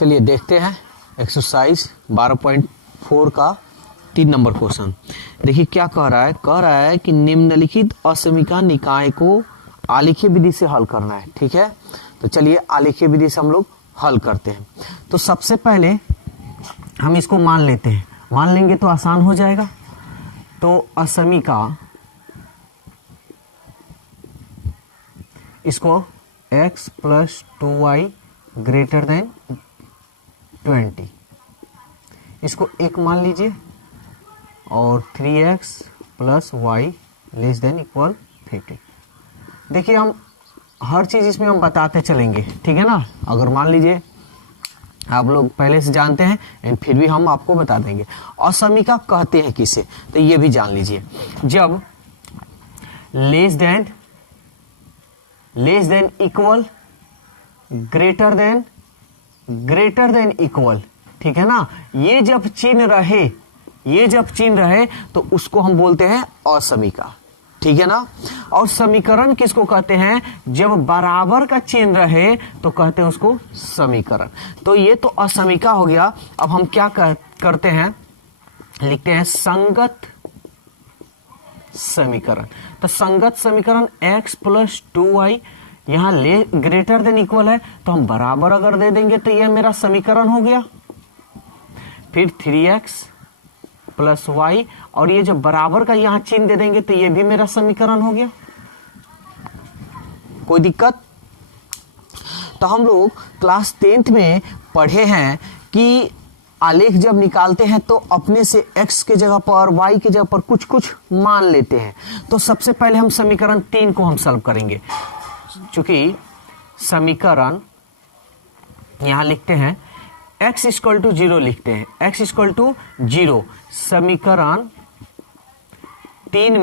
चलिए देखते हैं एक्सरसाइज 12.4 का 3 नंबर क्वेश्चन। देखिए क्या कह रहा है कि निम्नलिखित असमीका निकाय को आलेखीय विधि से हल करना है। ठीक है, तो चलिए आलेखीय विधि से हम लोग हल करते हैं। तो सबसे पहले हम इसको मान लेते हैं, मान लेंगे तो आसान हो जाएगा। तो असमीका इसको x + 2y > 20 इसको एक मान लीजिए और 3x + y ≤ 50। देखिए हम हर चीज इसमें हम बताते चलेंगे, ठीक है ना। अगर मान लीजिए आप लोग पहले से जानते हैं एंड फिर भी हम आपको बता देंगे। असमीका कहते हैं किसे, तो ये भी जान लीजिए। जब less than equal greater than equal, ठीक है ना। ये जब चिन्ह रहे तो उसको हम बोलते हैं असमीका, ठीक है ना। और समीकरण किसको कहते हैं, जब बराबर का चिन्ह रहे तो कहते हैं उसको समीकरण। तो ये तो असमीका हो गया। अब हम क्या करते हैं, लिखते हैं संगत समीकरण। तो संगत समीकरण x + 2y यहां ग्रेटर देन इक्वल है तो हम बराबर अगर दे देंगे तो यह मेरा समीकरण हो गया। फिर 3x + y और ये जब बराबर का यहां चिन्ह दे देंगे तो ये भी मेरा समीकरण हो गया। कोई दिक्कत? तो हम लोग क्लास 10th में पढ़े हैं कि आलेख जब निकालते हैं तो अपने से x के जगह पर y के जगह पर कुछ कुछ मान लेते हैं। तो सबसे पहले हम समीकरण 3 को हम सॉल्व करेंगे। चूंकि समीकरण यहां लिखते हैं x = 0 लिखते हैं, x = 0 समीकरण 3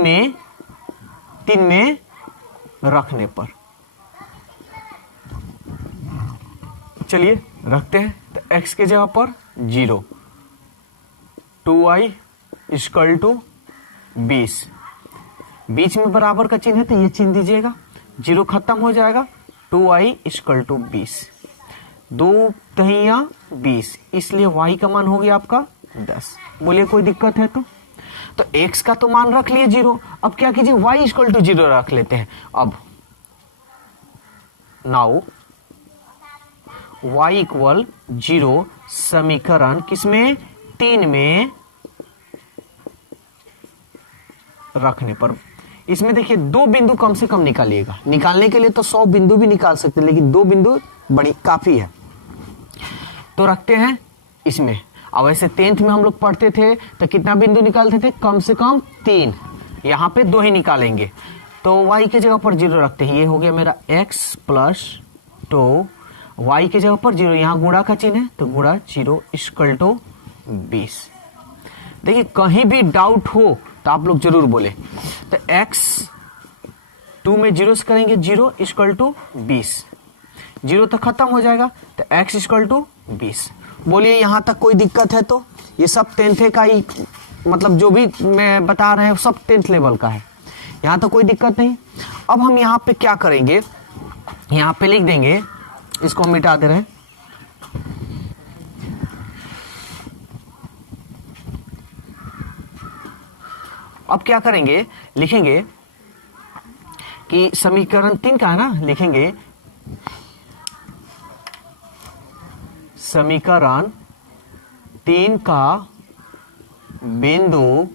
में रखने पर, चलिए रखते हैं। तो x के जगह पर 0, 2y = 20, बीच में बराबर का चिन्ह है तो ये चिन्ह दीजिएगा, 0 खत्म हो जाएगा। 2y = 20, 2 तिहियां 20, इसलिए y का मान हो गया आपका 10। बोलिए कोई दिक्कत है? तो x का तो मान रख लिए 0। अब क्या कीजिए, y = 0 रख लेते हैं। अब नाउ y = 0 समीकरण किसमें, 3 में रखने पर। इसमें देखिए 2 बिंदु कम से कम निकालिएगा। निकालने के लिए तो 100 बिंदु भी निकाल सकते हैं, लेकिन 2 बिंदु बड़ी काफी है। तो रखते हैं इसमें। अब वैसे 10th में हम लोग पढ़ते थे तो कितना बिंदु निकालते थे, कम से कम 3। यहाँ पे 2 ही निकालेंगे तो y के जगह पर 0 रखते हैं। ये हो गया मेरा x + 2, y के जगह पर 0, यहाँ गुणा का चिन्ह है तो गुणा 0 = 20। देखिए कहीं भी डाउट हो तो आप लोग जरूर बोले। तो x 2 में 0 से करेंगे, 0 = 20, 0 तक खत्म हो जाएगा तो x = 20। बोलिए यहां तक कोई दिक्कत है? तो ये सब 10th का ही, मतलब जो भी मैं बता रहे हैं सब 10th लेवल का है, यहां तो कोई दिक्कत नहीं। अब हम यहां पे क्या करेंगे, यहां पे लिख देंगे, इसको हम मिटा दे रहे हैं। अब क्या करेंगे, लिखेंगे कि समीकरण 3 का है ना, लिखेंगे समीकरण 3 का बिंदु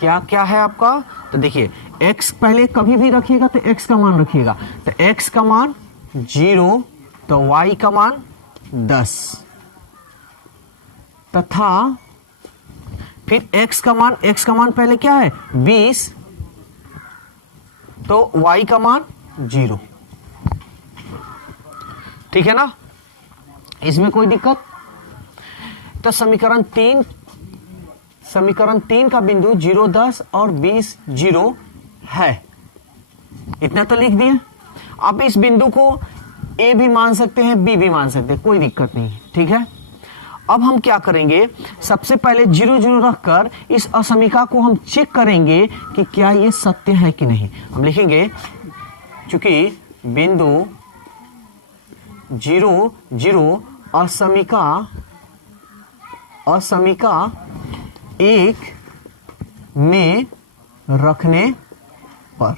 क्या क्या है आपका। तो देखिए x पहले कभी भी रखिएगा तो x का मान रखिएगा। तो x का मान 0 तो y का मान 10 तथा फिर x का मान पहले क्या है 20 तो y का मान 0, ठीक है ना। इसमें कोई दिक्कत? तो समीकरण 3 का बिंदु 0, 10 और 20 0 है, इतना तो लिख दिए। आप इस बिंदु को a भी मान सकते हैं, b भी मान सकते हैं, कोई दिक्कत नहीं, ठीक है। अब हम क्या करेंगे, सबसे पहले 0 0 रखकर इस असमीका को हम चेक करेंगे कि क्या ये सत्य है कि नहीं। हम लिखेंगे चूंकि बिंदु 0 0 असमीका एक में रखने पर,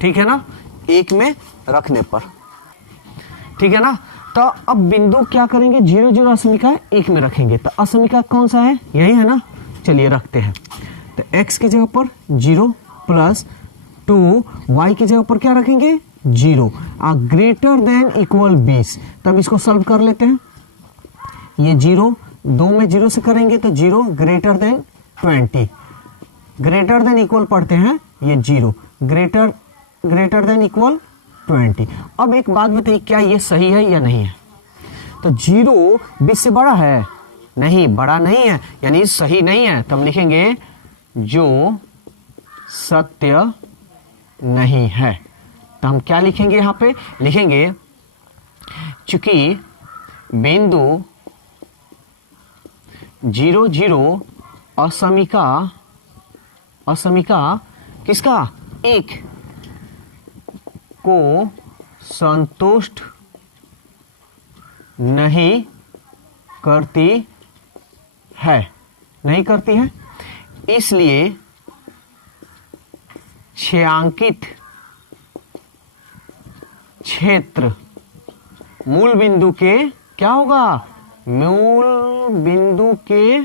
ठीक है ना, एक में रखने पर, ठीक है ना। तो अब बिंदु क्या करेंगे, 0 0 असमीका एक में रखेंगे, तो असमीका कौन सा है, यही है ना। चलिए रखते हैं, तो x की जगह पर 0 प्लस 2, y की जगह पर क्या रखेंगे 0, ग्रेटर देन इक्वल 20। तब इसको सॉल्व कर लेते हैं। ये 0 2 में 0 से करेंगे तो 0 greater than 20, greater than equal पढ़ते हैं, ये 0 ग्रेटर देन इक्वल 20। अब एक बात बताइए, क्या ये सही है या नहीं है। तो 0 20 से बड़ा है, नहीं, बड़ा नहीं है, यानी सही नहीं है। तो हम लिखेंगे जो सत्य नहीं है। तो हम क्या लिखेंगे, यहां पे लिखेंगे चूंकि बिंदु 0 0 असमीका किसका, एक को संतुष्ट नहीं करती है, इसलिए छायांकित क्षेत्र मूल बिंदु के क्या होगा, मूल बिंदु के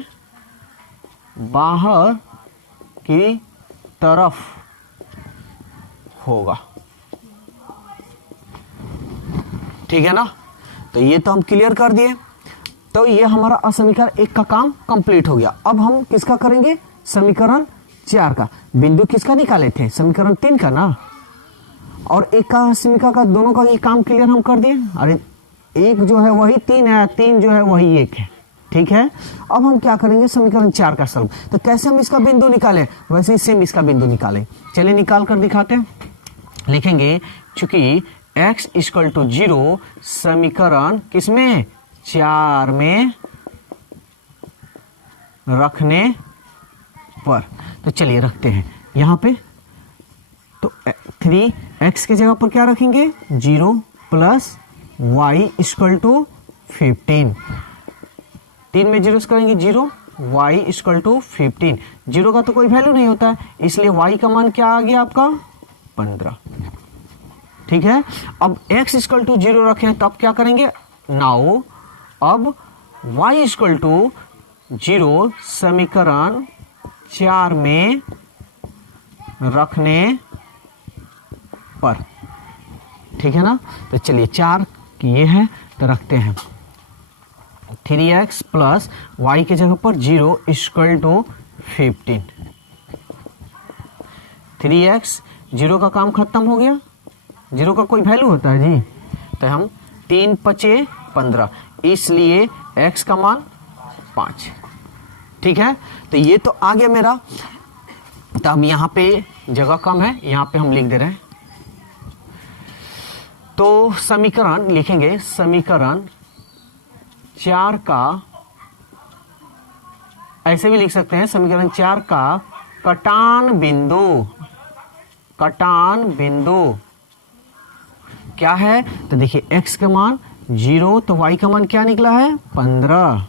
बाहर की तरफ होगा, ठीक है ना। तो ये तो हम क्लियर कर दिए। तो ये हमारा असमीकरण 1 का काम कंप्लीट हो गया। अब हम किसका करेंगे, समीकरण 4 का। बिंदु किसका निकाले थे, समीकरण 3 का ना, और 1 का समीकरण का, दोनों का ये काम क्लियर हम कर दिए। अरे 1 जो है वही 3 है, 3 जो है वही 1 है, ठीक है। अब हम क्या करेंगे, समीकरण 4 का सॉल्व। तो कैसे हम इसका बिंदु निकालें, वैसे ही सेम इसका बिंदु निकालें। चलिए निकाल कर दिखाते हैं। लिखेंगे चूंकि x इक्वल टू 0 समीकरण किसमें, 4 में रखने पर। तो चलिए रखते हैं यहां पे। तो 3x की जगह पर क्या रखेंगे 0 प्लस y इक्वल टू 15। 3 में 0 करेंगे 0, y इक्वल टू 15। 0 का तो कोई वैल्यू नहीं होता है, इसलिए y का मान क्या आ गया आपका 15, ठीक है। अब x इक्वल टू 0 रखें तब क्या करेंगे, नाउ अब y इक्वल टू 0 समीकरण 4 में रखने पर, ठीक है ना। तो चलिए 4 ये है तो रखते हैं 3x प्लस y की जगह पर 0 इक्वल टू 15। 3x 0 का काम खत्म हो गया, 0 का कोई वैल्यू होता है जी। तो हम 3 5 15, इसलिए x का मान 5, ठीक है। तो ये तो आ गया मेरा। तो अब यहां पे जगह कम है, यहां पे हम लिख दे रहे हैं। तो समीकरण लिखेंगे, समीकरण 4 का, ऐसे भी लिख सकते हैं, समीकरण 4 का कटान बिंदु क्या है। तो देखिए x का मान 0, तो y का मान क्या निकला है 15,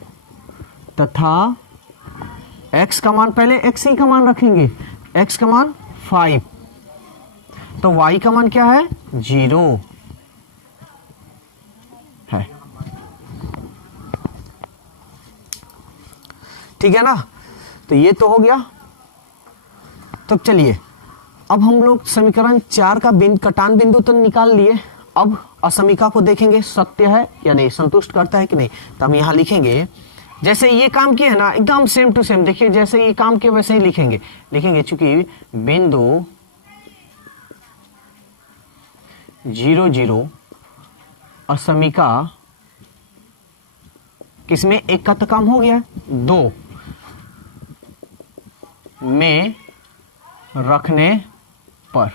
तथा x का मान, पहले x ही का मान रखेंगे, x का मान 5, तो y का मान क्या है 0 है, ठीक है ना। तो ये तो हो गया। तो चलिए अब हम लोग समीकरण 4 का कटान बिंदु तो निकाल लिए। अब असमीका को देखेंगे सत्य है या नहीं, संतुष्ट करता है कि नहीं। तो हम यहां लिखेंगे, जैसे ये काम किए है ना, एकदम सेम टू सेम, देखिए जैसे ये काम किए वैसे ही लिखेंगे चूंकि बिंदु 0 0 असमीका किसमें, 1 का तो काम हो गया, 2 में रखने पर,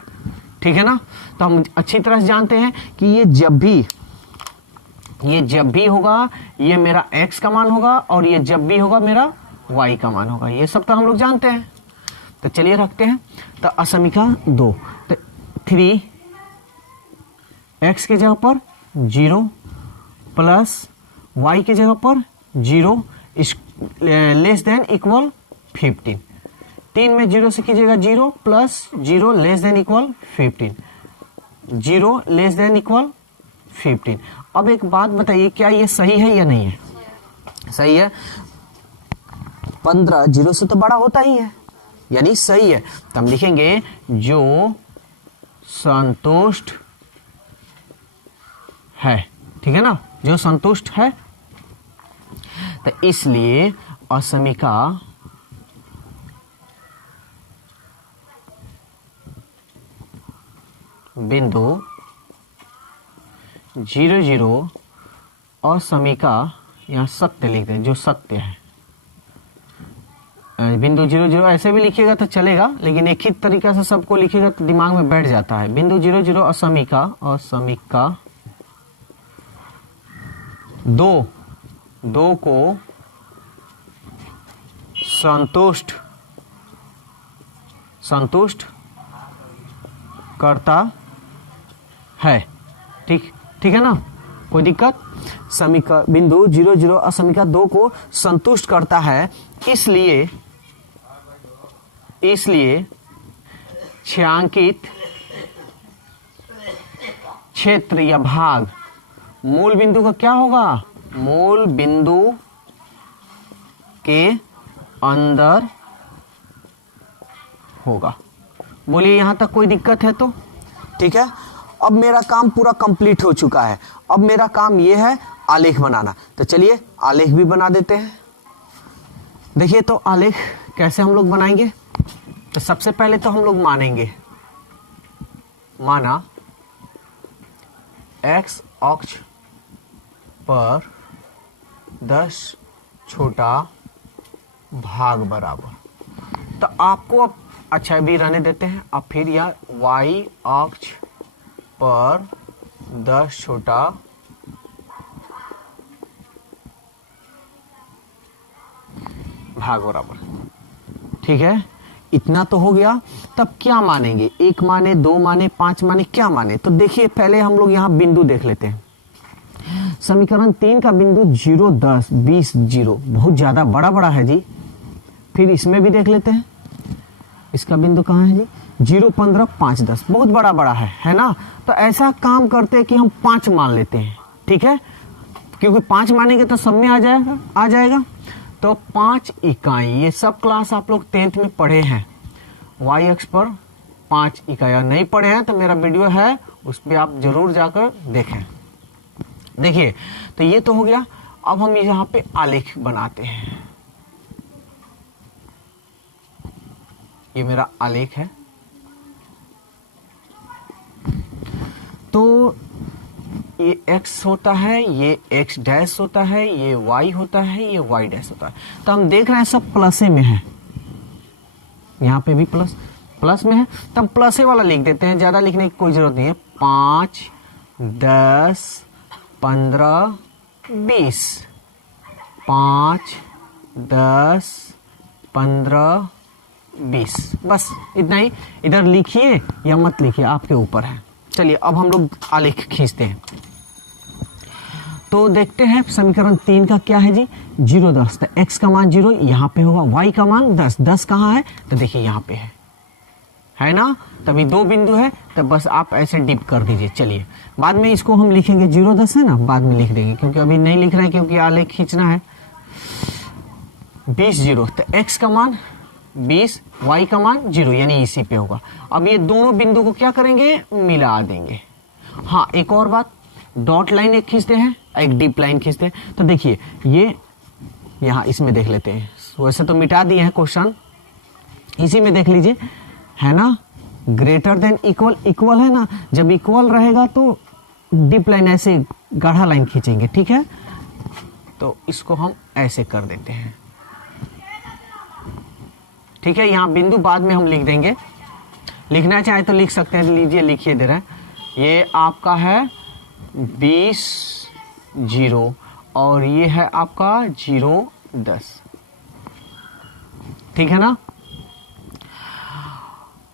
ठीक है ना। तो हम अच्छी तरह से जानते हैं कि ये जब भी होगा ये मेरा x का मान होगा, और ये जब भी होगा मेरा y का मान होगा, ये सब तो हम लोग जानते हैं। तो चलिए रखते हैं। तो असमीका 2, तो 3x की जगह पर 0 प्लस y की जगह पर 0 लेस देन इक्वल 15, 3 में 0 से कीजिएगा 0 plus 0 less than equal 15, 0 less than equal 15। अब एक बात बताइए, क्या ये सही है या नहीं है? सही है। 15 0 से तो बड़ा होता ही है, यानी सही है। तो हम लिखेंगे जो संतुष्ट है, ठीक है ना, जो संतुष्ट है। तो इसलिए असमीका बिंदु 0 0 असमीका, यहां सत्य लिख दें, जो सत्य है। बिंदु 0 0 ऐसे भी लिखिएगा तो चलेगा, लेकिन एक ही तरीका से सबको लिखिएगा तो दिमाग में बैठ जाता है। बिंदु 0 0 असमीका, असमीका दो को संतुष्ट करता है। ठीक है ना, कोई दिक्कत? समीका बिंदु 0 0 असमीका 2 को संतुष्ट करता है, इसलिए छायांकित क्षेत्र या भाग मूल बिंदु का क्या होगा? मूल बिंदु के अंदर होगा। बोलिए यहां तक कोई दिक्कत है तो? ठीक है। अब मेरा काम पूरा कंप्लीट हो चुका है। अब मेरा काम यह है आलेख बनाना। तो चलिए आलेख भी बना देते हैं। देखिए तो आलेख कैसे हम लोग बनाएंगे। तो सबसे पहले तो हम लोग माना x अक्ष पर 10 छोटा भाग बराबर। तो आपको अब अच्छा भी रहने देते हैं। अब फिर यह y अक्ष पर 10 छोटा भाग बराबर। ठीक है, इतना तो हो गया। तब क्या मानेंगे? 1 माने, 2 माने, 5 माने, क्या माने? तो देखिए पहले हम लोग यहां बिंदु देख लेते हैं। समीकरण 3 का बिंदु 0 10 20 0 बहुत ज्यादा बड़ा है जी। फिर इसमें भी देख लेते हैं, इसका बिंदु कहाँ है जी? 0 15 5 10 बहुत बड़ा है ना। तो ऐसा काम करते हैं कि हम 5 मान लेते हैं। ठीक है, क्योंकि 5 मानेंगे तो सब में आ जाएगा। तो 5 इकाई, ये सब क्लास आप लोग 10th में पढ़े हैं। y अक्ष पर 5 इकाई नहीं पढ़े हैं तो मेरा वीडियो है, उस पर आप जरूर जाकर देखें। देखिए तो ये तो हो गया। अब हम यहाँ पे आलेख बनाते हैं। ये मेरा आलेख है। तो ये x होता है, ये x डैश होता है, ये y होता है, ये y डैश होता है। तो हम देख रहे हैं सब प्लसे में है। यहाँ पे भी प्लस में है, तो हम प्लसे वाला लिख देते हैं। ज्यादा लिखने की कोई जरूरत नहीं है। 5 10 15 20 5 10 15 20 बस इतना ही। इधर लिखिए या मत लिखिए, आपके ऊपर है। चलिए अब हम लोग आलेख खींचते हैं। तो देखते हैं समीकरण 3 का क्या है जी? 0 10। तो x का मान 0 यहाँ पे होगा, y का मान 10। 10 कहाँ है? तो देखिए यहाँ पे है ना। तभी 2 बिंदु है, तो बस आप ऐसे डिप कर दीजिए। चलिए बाद में इसको हम लिखेंगे। 0 10 है ना, बाद में लिख देंगे, क्योंकि अभी नहीं लिख रहे हैं, क्योंकि आलेख खींचना है। 20 0। तो x का मान 20, y का मान 0, यानी इसी पे होगा। अब ये दोनों बिंदु को क्या करेंगे? मिला देंगे। हाँ, एक और बात, डॉट लाइन एक खींचते हैं, एक डीप लाइन खींचते हैं। तो देखिए ये यहाँ इसमें देख लेते हैं। वैसे तो मिटा दिए हैं क्वेश्चन, इसी में देख लीजिए, है ना। ग्रेटर देन इक्वल है ना। जब इक्वल रहेगा तो डीप लाइन ऐसे गाढ़ा लाइन खींचेंगे। ठीक है, तो इसको हम ऐसे कर देते हैं। ठीक है, यहाँ बिंदु बाद में हम लिख देंगे। लिखना चाहे तो लिख सकते हैं। लीजिए लिखिए दे रहे हैं। ये आपका है 20 0 और ये है आपका 0 10। ठीक है ना।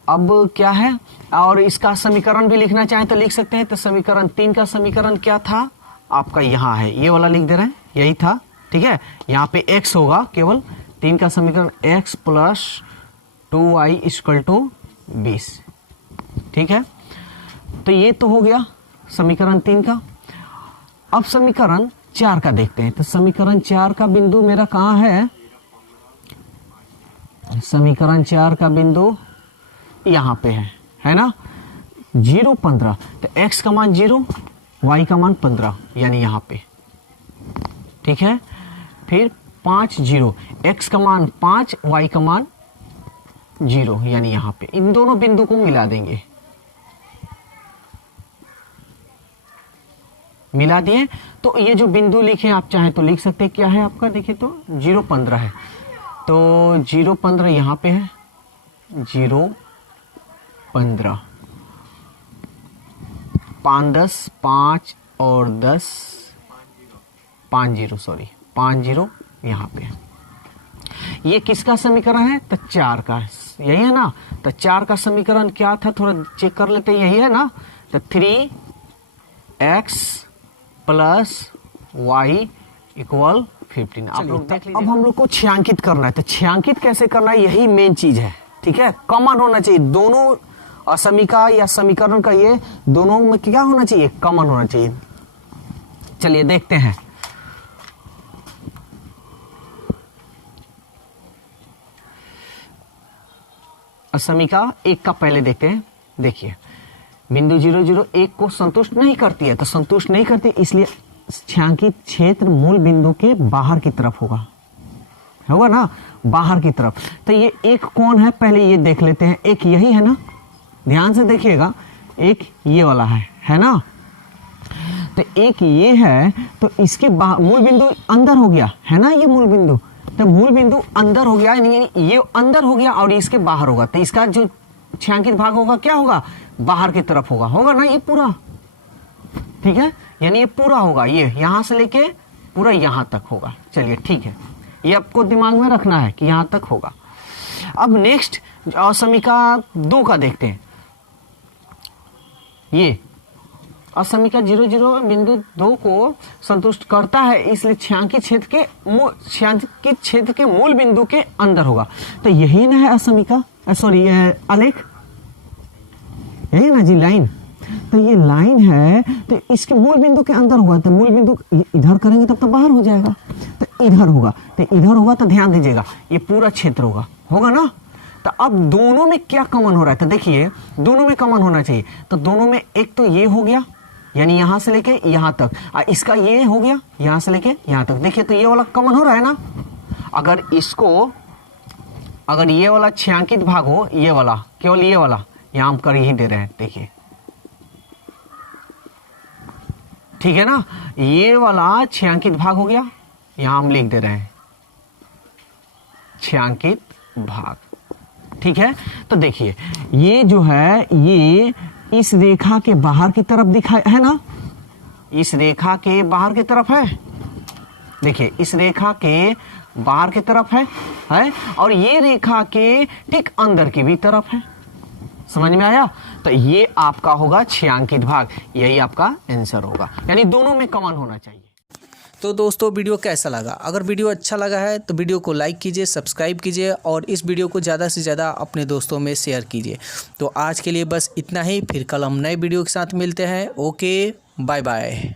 अब क्या है, और इसका समीकरण भी लिखना चाहे तो लिख सकते हैं। तो समीकरण 3 का समीकरण क्या था आपका? यहाँ है, ये वाला लिख दे रहे हैं। यही था, ठीक है। यहाँ पे x होगा केवल 3 का समीकरण x plus 2y equal to 20, ठीक है। तो ये तो हो गया समीकरण 3 का। अब समीकरण 4 का देखते हैं। तो समीकरण 4 का बिंदु मेरा कहाँ है? समीकरण 4 का बिंदु यहाँ पे है ना, 0 15। तो x का मान 0, y का मान 15 यानी यहाँ पे, ठीक है। फिर 5 0, x का मान 5, y का मान 0 यानी यहाँ पे। इन दोनों बिंदु को मिला देंगे, मिला दिए तो ये जो बिंदु लिखे आप चाहे तो लिख सकते हैं। क्या है आपका? देखिए तो 0 15 है, तो 0 15 यहाँ पे है, 0 15, 5 10, 5 और 10, 5 0, सॉरी 5 0 यहाँ पे। ये किसका समीकरण है? तो 4 का, यही है ना। तो 4 का समीकरण क्या था, थोड़ा चेक कर लेते हैं, यही है ना। तो 3x प्लस y इक्वल 15। आप लोग देख लीजिए। अब हम लोग को छायांकित करना है। तो छायांकित कैसे करना है, यही मेन चीज है, ठीक है। कॉमन होना चाहिए दोनों असमीका या समीकरण का, ये दोनों में क्या होना चाहिए? कॉमन होना चाहिए। चलिए देखते हैं। असमीका 1 का पहले देखते हैं। देखिए बिंदु 0 0 1 को संतुष्ट नहीं करती है, तो संतुष्ट नहीं करती, इसलिए छायांकित क्षेत्र मूल बिंदु के बाहर की तरफ होगा ना, बाहर की तरफ। तो ये एक कौन है, पहले ये देख लेते हैं। एक यही है ना, ध्यान से देखिएगा, एक ये वाला है ना। तो एक ये है, तो इसके मूल बिंदु अंदर हो गया है ना, ये मूल बिंदु। तो मूल बिंदु अंदर हो गया, यानी ये अंदर हो गया और इसके बाहर होगा। तो इसका जो छायांकित भाग होगा क्या होगा? बाहर की तरफ होगा ना, ये पूरा, ठीक है। यानी ये पूरा होगा, ये यहां से लेके पूरा यहां तक होगा। चलिए ठीक है, ये आपको दिमाग में रखना है कि यहां तक होगा। अब नेक्स्ट असमीका 2 का देखते हैं। ये असमीका 0 0 बिंदु 2 को संतुष्ट करता है, इसलिए छायांकित क्षेत्र के मूल बिंदु के अंदर होगा। तो यही ना है असमीका, सॉरी आलेख, यही ना जी लाइन। तो ये लाइन है, तो इसके मूल बिंदु के अंदर होगा। तो मूल बिंदु इधर करेंगे तब तो बाहर हो जाएगा, तो इधर होगा। तो इधर होगा तो ध्यान दीजिएगा, ये पूरा क्षेत्र होगा ना। तो अब दोनों में क्या कॉमन हो रहा है? तो देखिए दोनों में कॉमन होना चाहिए। तो दोनों में एक तो ये हो गया, यानी यहां से लेके यहां तक, और इसका ये हो गया यहां से लेके यहां तक। देखिए तो ये वाला कॉमन हो रहा है ना। अगर ये वाला छायांकित भाग हो, ये वाला, केवल ये वाला यहां हम कर ही दे रहे हैं, देखिए ठीक है ना। ये वाला छायांकित भाग हो गया, यहां हम लिख दे रहे हैं छायांकित भाग, ठीक है। तो देखिए ये जो है, ये इस रेखा के बाहर की तरफ दिखा है ना, इस रेखा के बाहर की तरफ है। देखिए इस रेखा के बाहर की तरफ है, और ये रेखा के ठीक अंदर की भी तरफ है। समझ में आया? तो ये आपका होगा छायांकित भाग, यही आपका आंसर होगा, यानी दोनों में कॉमन होना चाहिए। तो दोस्तों वीडियो कैसा लगा? अगर वीडियो अच्छा लगा है तो वीडियो को लाइक कीजिए, सब्सक्राइब कीजिए और इस वीडियो को ज़्यादा से ज़्यादा अपने दोस्तों में शेयर कीजिए। तो आज के लिए बस इतना ही, फिर कल हम नए वीडियो के साथ मिलते हैं। Okay, bye bye.